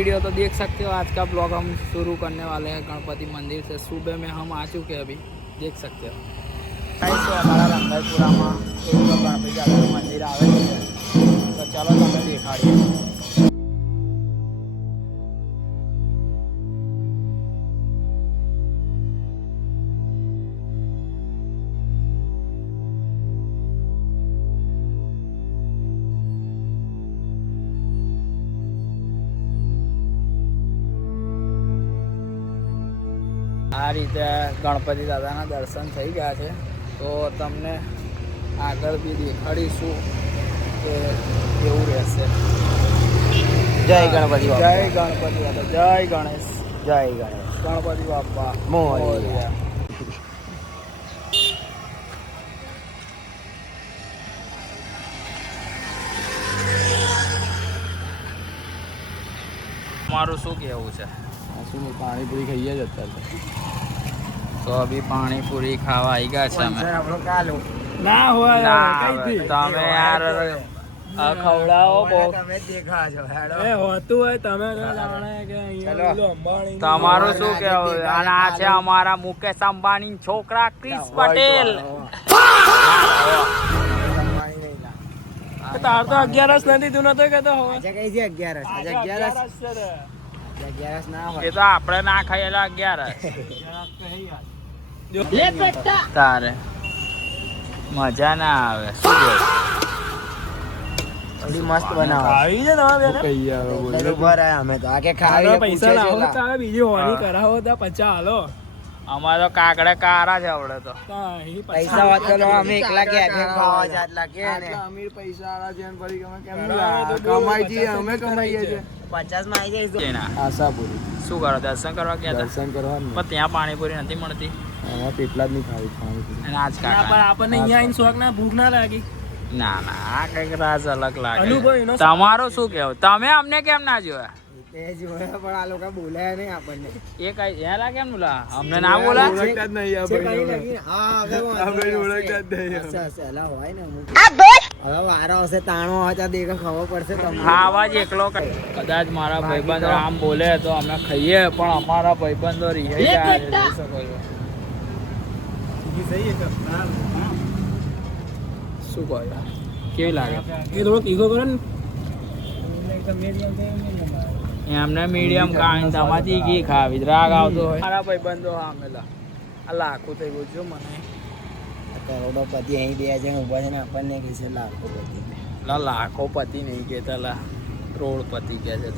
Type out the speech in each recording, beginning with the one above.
Video तो देख सकते हो। आज का ब्लॉग हम शुरू करने वाले हैं गणपति मंदिर से। सुबह में हम आ चुके हैं, अभी देख सकते हो। तो हमारा रंगरपुरा में एक गणपति दादा मंदिर आवे है, तो चलो તમે દેખાડીએ। આ રીતે ગણપતિ દાદાના દર્શન થઈ ગયા છે, તો તમને આગળ બી દેખાડીશું કે કેવું રહેશે। જય ગણપતિ બાપા, જય ગણપતિ દાદા, જય ગણેશ, જય ગણેશ, ગણપતિ બાપા મોરયા। તમારું શું કહેવું છે? પાણીપુરી ખાઈએ જ અત્યારે તો અભી પાણીપુરી ખાવા આવી ગયા છે અમે। આપણો કાલો ના હોય તમે યાર ખવડાવો બહુ તમે દેખા છો હેડો એ હોતું હોય તમે તો જાણે કે અહીંયા પેલું અંબાણી તમારું શું કહેવું? અને આ છે અમારા મુકેશ અંબાણી છોકરા ક્રિસ પટેલ। તાર તો 11 નથી, તું નતો કહેતો હવે આજે કઈ છે 11 આજે 11 ના હોય એ તો આપણે ના ખાયેલા 11 તારે મજા ના આવે। શું કહેવું? થોડી મસ્ત બનાવો આવી છે તમારે બેને કઈ આવે બોલો ભરાય અમે તો આ કે ખાવી પૈસા લાવો તો બીજી હોની કરાવો તો 50 હાલો। અમારે તો કાકડે કારા છે આવડે તો। પૈસા વાતલો અમે એકલા કે ખાવા જાતલા કે ને અમીર પૈસા વાળા જેન પડી ગમે કેમ કમાઈ જી અમે કમાઈએ છે 50 માં આવી જાય એના આશાપુરી શું કરો? દર્શન કરવા ગયા હતા? દર્શન કરવાનું પણ ત્યાં પાણીપુરી નથી મળતી આમાં પેટલા જ નહીં ખાવી પાણીપુરી અને આજ પણ કાકા આપણને અહીંયા આવીને શોખ ના ભૂખ ના લાગી। ના ના આ કઈક રાજ અલગ લાગે। અનુભવ એનો તમારું શું કહેવું? તમે અમને કેમ ના જોયા? એ જોયા પણ આ લોકો બોલાયા નહીં આપણને એ કઈ એલા કેમ બોલા? અમને ના બોલા? ઓળખતા જ નહીં આ ભાઈ હા હવે ઓળખતા જ નહીં અચ્છા હોય ને અમુક હવે વારો હશે તાણો હતા દેખો ખબર પડશે તમને ખાવા જ એકલો કદાચ મારા ભાઈબંધો આમ બોલે તો અમે ખાઈએ, પણ અમારા ભાઈબંધો રીહી જાય છે, જોઈ શકો છો। શું કહો? કેવી લાગે? એ થોડો તીખો કરો ને એમને મીડિયમ ખાવાની, તમારી ઘી ખાવી રાગ આવતો હોય। મારા ભાઈબંધો આમેલા આ લાખું થઈ ગયું છું મને। કરોડોપતિ અહીં બે જણ ઉભા છે ને આપણને કહે છે લાખોપતિ લાખો પતિ નહીં કહેતા, લા કરોડપતિ કહે છે।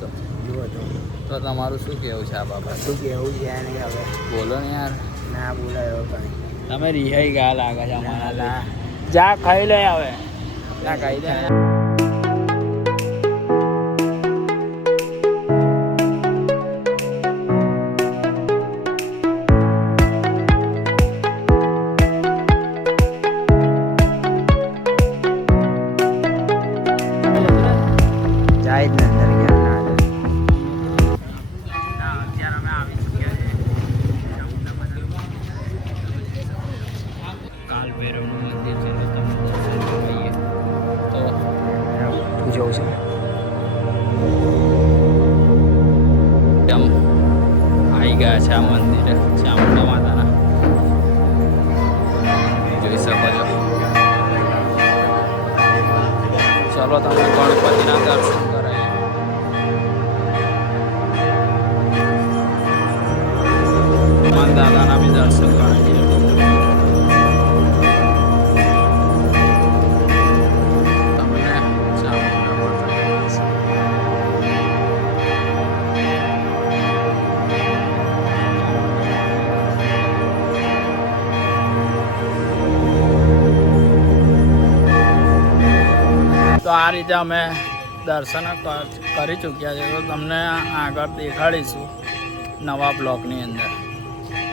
તો તમારું શું કહેવું છે આ બાબત? શું કેવું છે નહીં હવે બોલો ને યાર, ના બોલાયો કઈ તમે રિહાઈ ગયા લાગે છે અમારા। જા ખાઈ લે હવે, જા ખાઈ લે। જાય જ ને અંદર ગયા ના અત્યારે અમે આવી ચૂક્યા છે કાલ ભૈરવનું મંદિર છે, તો તમે દર્શન કરીએ તો જવું છે આમ આવી ગયા છે આ મંદિરે ચામુંડા માતાના, જોઈ શકો છો। ચલો તમે ગણપતિના દર્શન કરાવીએ। હનુમાન દાદાના બી દર્શન કરાવીએ। તમને ચામુંડા માતાના દર્શન તો આ રીતે અમે દર્શન કરી ચૂક્યા છે, તો તમને આગળ દેખાડીશું નવા બ્લોકની અંદર।